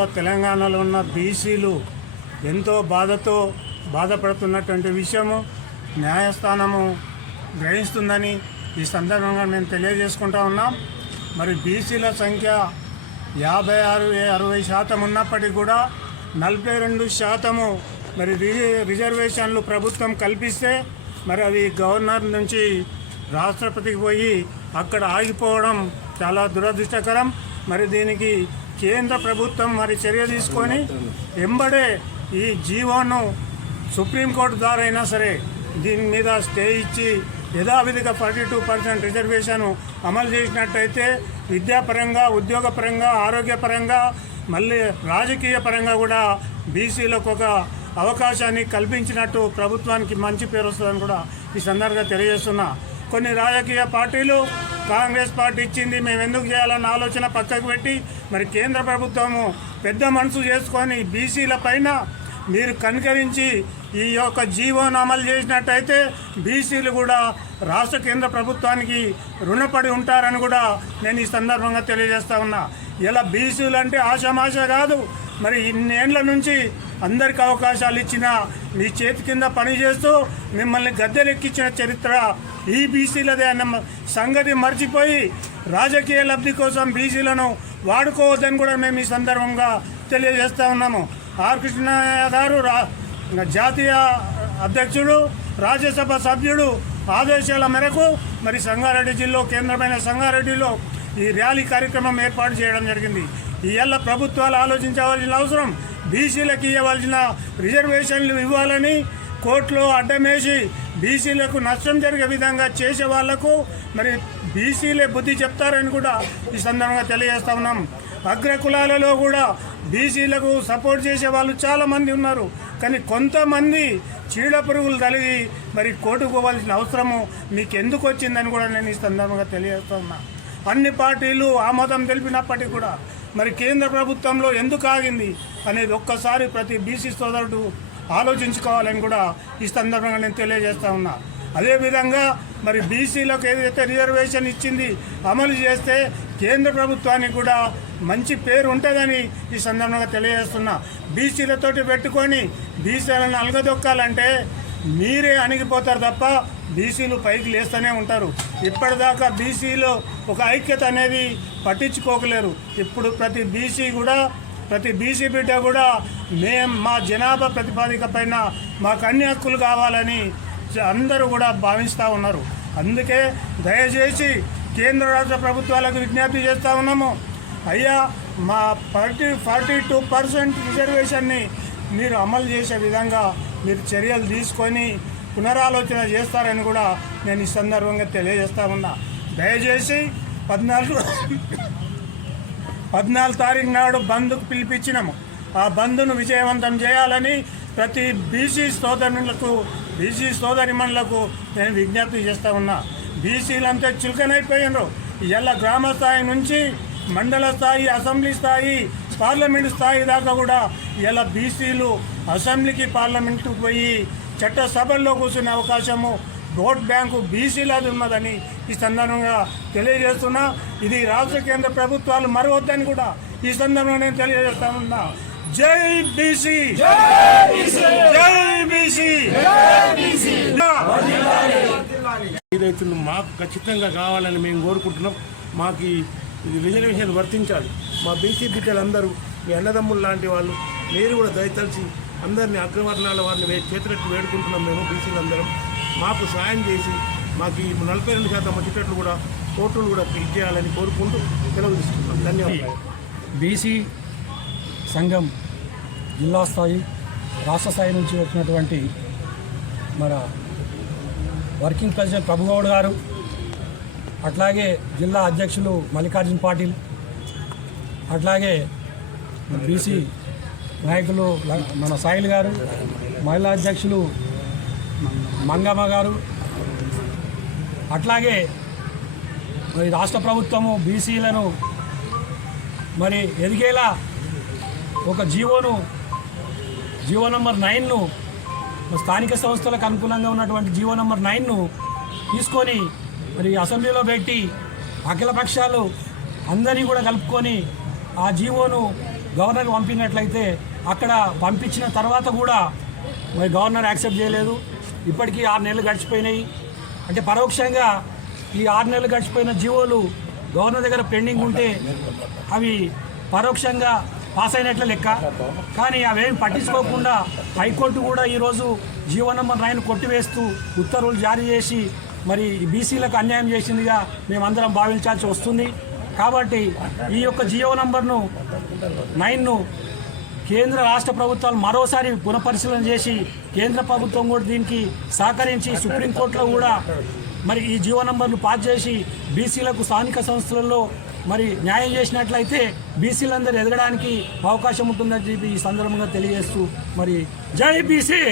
రాష్ట్రంలో తెలంగాణలో ఉన్న బీసీలు ఎంతో బాధపడుతున్నటువంటి విషయము న్యాయస్థానము గ్రహిస్తుందని ఈ సందర్భంగా మేము తెలియజేసుకుంటా ఉన్నాం. మరి బీసీల సంఖ్య 56-60% ఉన్నప్పటికీ కూడా 42% మరి రిజర్వేషన్లు ప్రభుత్వం కల్పిస్తే మరి అవి గవర్నర్ నుంచి రాష్ట్రపతికి పోయి అక్కడ ఆగిపోవడం చాలా దురదృష్టకరం. మరి దీనికి కేంద్ర ప్రభుత్వం మరి చర్య తీసుకొని ఎంబడే ఈ జీవోను సుప్రీంకోర్టు ద్వారా అయినా సరే దీని మీద స్టే ఇచ్చి యథావిధిగా 42% రిజర్వేషన్ అమలు చేసినట్టయితే విద్యాపరంగా, ఉద్యోగపరంగా, ఆరోగ్యపరంగా, మళ్ళీ రాజకీయ పరంగా కూడా బీసీలకు ఒక అవకాశాన్ని కల్పించినట్టు ప్రభుత్వానికి మంచి పేరు వస్తుందని కూడా ఈ సందర్భంగా తెలియజేస్తున్నా. కొన్ని రాజకీయ పార్టీలు కాంగ్రెస్ పార్టీ ఇచ్చింది మేము ఎందుకు చేయాలన్న ఆలోచన పక్కకు పెట్టి మరి కేంద్ర ప్రభుత్వము పెద్ద మనసు చేసుకొని బీసీల పైన మీరు కనికరించి ఈ యొక్క జీవోను అమలు చేసినట్టయితే బీసీలు కూడా రాష్ట్ర కేంద్ర ప్రభుత్వానికి రుణపడి ఉంటారని కూడా నేను ఈ సందర్భంగా తెలియజేస్తా ఉన్నా. ఇలా బీసీలు అంటే ఆషామాష కాదు. మరి ఇన్నేళ్ల నుంచి అందరికి అవకాశాలు ఇచ్చిన మీ చేతి కింద పనిచేస్తూ మిమ్మల్ని గద్దెలెక్కించిన చరిత్ర ఈ బీసీలదే అన్న సంగతి మర్చిపోయి రాజకీయ లబ్ధి కోసం బీసీలను వాడుకోవద్దని కూడా మేము ఈ సందర్భంగా తెలియజేస్తూ ఉన్నాము. ఆర్ కృష్ణయ్య గారు జాతీయ అధ్యక్షుడు, రాజ్యసభ సభ్యుడు ఆదేశాల మేరకు మరి సంగారెడ్డి జిల్లా కేంద్రమైన సంగారెడ్డిలో ఈ ర్యాలీ కార్యక్రమం ఏర్పాటు చేయడం జరిగింది. ఇవాళ ప్రభుత్వాలు ఆలోచించవలసిన అవసరం బీసీలకు ఇవ్వవలసిన రిజర్వేషన్లు ఇవ్వాలని కోర్టులో అడ్డమేసి బీసీలకు నష్టం జరిగే విధంగా చేసే వాళ్లకు మరి బీసీలే బుద్ధి చెప్తారని కూడా ఈ సందర్భంగా తెలియజేస్తా ఉన్నాం. అగ్రకులాలలో కూడా బీసీలకు సపోర్ట్ చేసే వాళ్ళు చాలామంది ఉన్నారు. కానీ కొంతమంది చీడ పురుగులు తలిగి మరి కోర్టుకు పోవాల్సిన అవసరము మీకు ఎందుకు వచ్చిందని కూడా నేను ఈ సందర్భంగా తెలియజేస్తా ఉన్నా. అన్ని పార్టీలు ఆమోదం తెలిపినప్పటికీ కూడా మరి కేంద్ర ప్రభుత్వంలో ఎందుకు ఆగింది అనేది ఒక్కసారి ప్రతి బీసీ సోదరుడు ఆలోచించుకోవాలని కూడా ఈ సందర్భంగా నేను తెలియజేస్తా ఉన్నా. అదేవిధంగా మరి బీసీలకు ఏదైతే రిజర్వేషన్ ఇచ్చింది అమలు చేస్తే కేంద్ర ప్రభుత్వానికి కూడా మంచి పేరు ఉంటుందని ఈ సందర్భంగా తెలియజేస్తున్నా. బీసీలతోటి పెట్టుకొని బీసీలను అలగదొక్కాలంటే మీరే అణిగిపోతారు తప్ప బీసీలు పైకి లేస్తూనే ఉంటారు. ఇప్పటిదాకా బీసీలో ఒక ఐక్యత అనేది పట్టించుకోకలేరు. ఇప్పుడు ప్రతి బీసీ బిడ్డ కూడా మా జనాభా ప్రతిపాదిక పైన మాకు అన్ని హక్కులు కావాలని అందరూ కూడా భావిస్తూ ఉన్నారు. అందుకే దయచేసి కేంద్ర రాష్ట్ర ప్రభుత్వాలకు విజ్ఞప్తి చేస్తూ ఉన్నాము. అయ్యా, మా 42% రిజర్వేషన్ని మీరు అమలు చేసే విధంగా మీరు చర్యలు తీసుకొని పునరాలోచన చేస్తారని కూడా నేను ఈ సందర్భంగా తెలియజేస్తా ఉన్నా. దయచేసి 14 తారీఖు నాడు బంద్కు పిలిపించినాము. ఆ బంద్ను విజయవంతం చేయాలని ప్రతి బీసీ సోదరిమణులకు నేను విజ్ఞప్తి చేస్తూ ఉన్నా. బీసీలంతా చులకనైపోయినారు. ఇలా గ్రామ స్థాయి నుంచి మండల స్థాయి, అసెంబ్లీ స్థాయి, పార్లమెంటు స్థాయి దాకా కూడా ఇలా బీసీలు అసెంబ్లీకి, పార్లమెంటుకు పోయి చట్టసభల్లో కూర్చునే అవకాశము ఓట్ బ్యాంకు బీసీలది ఉన్నదని ఈ సందర్భంగా తెలియజేస్తున్నా. ఇది రాష్ట్ర కేంద్ర ప్రభుత్వాలు మరవద్దని కూడా ఈ సందర్భంగా నేను తెలియజేస్తానున్నా. జై బీసీ, జై బీసీ. రైతులు మాకు ఖచ్చితంగా కావాలని మేము కోరుకుంటున్నాం. మాకు ఇది రిజర్వేషన్ వర్తించాలి. మా బీసీ బిడ్డలందరూ మీ అన్నదమ్ములు లాంటి వాళ్ళు, మీరు కూడా దయతలిచి అందరినీ అగ్రవర్ణాల వారిని చేతులెట్టి వేడుకుంటున్నాం. మేము బీసీలందరం మాకు సాయం చేసి మాకు ఈ 42% వచ్చేటట్లు కూడా కోర్టులు కూడా ఇచ్చేయాలని కోరుకుంటూ సెలవు తీసుకుంటున్నాం. ధన్యవాదాలు. బీసీ సంఘం జిల్లా స్థాయి, రాష్ట్ర స్థాయి నుంచి వచ్చినటువంటి మన వర్కింగ్ ప్రెసిడెంట్ ప్రభుగౌడ్ గారు, అట్లాగే జిల్లా అధ్యక్షులు మల్లికార్జున్ పాటిల్, అట్లాగే బీసీ నాయకులు మన సాయిల్ గారు, మహిళా అధ్యక్షులు మంగమ్మ గారు, అట్లాగే మరి రాష్ట్ర ప్రభుత్వము బీసీలను మరి ఎదిగేలా ఒక జీవో నంబర్ 9ను స్థానిక సంస్థలకు అనుకూలంగా ఉన్నటువంటి జీవో నంబర్ 9ను తీసుకొని మరి అసెంబ్లీలో పెట్టి అఖిల పక్షాలు అందరినీ కూడా కలుపుకొని ఆ జీవోను గవర్నర్కి పంపినట్లయితే అక్కడ పంపించిన తర్వాత కూడా మరి గవర్నర్ యాక్సెప్ట్ చేయలేదు. ఇప్పటికీ 6 నెలలు గడిచిపోయినాయి. అంటే పరోక్షంగా ఈ 6 నెలలు గడిచిపోయిన జీవోలు గవర్నర్ దగ్గర పెండింగ్ ఉంటే అవి పరోక్షంగా పాస్ అయినట్ల లెక్క. కానీ అవేమి పట్టించుకోకుండా హైకోర్టు కూడా ఈరోజు జీవో నంబర్ 9 కొట్టివేస్తూ ఉత్తర్వులు జారీ చేసి మరి బీసీలకు అన్యాయం చేసిందిగా మేమందరం భావించాల్సి వస్తుంది. కాబట్టి ఈ యొక్క జీవో నంబర్ను 9ను కేంద్ర రాష్ట్ర ప్రభుత్వాలు మరోసారి పునఃపరిశీలన చేసి కేంద్ర ప్రభుత్వం కూడా దీనికి సహకరించి సుప్రీంకోర్టులో కూడా మరి ఈ జీవో నంబర్ను పాస్ చేసి బీసీలకు స్థానిక సంస్థలలో మరి న్యాయం చేసినట్లయితే బీసీలందరూ ఎదగడానికి అవకాశం ఉంటుందని చెప్పి ఈ సందర్భంగా తెలియజేస్తూ మరి జై బీసీ.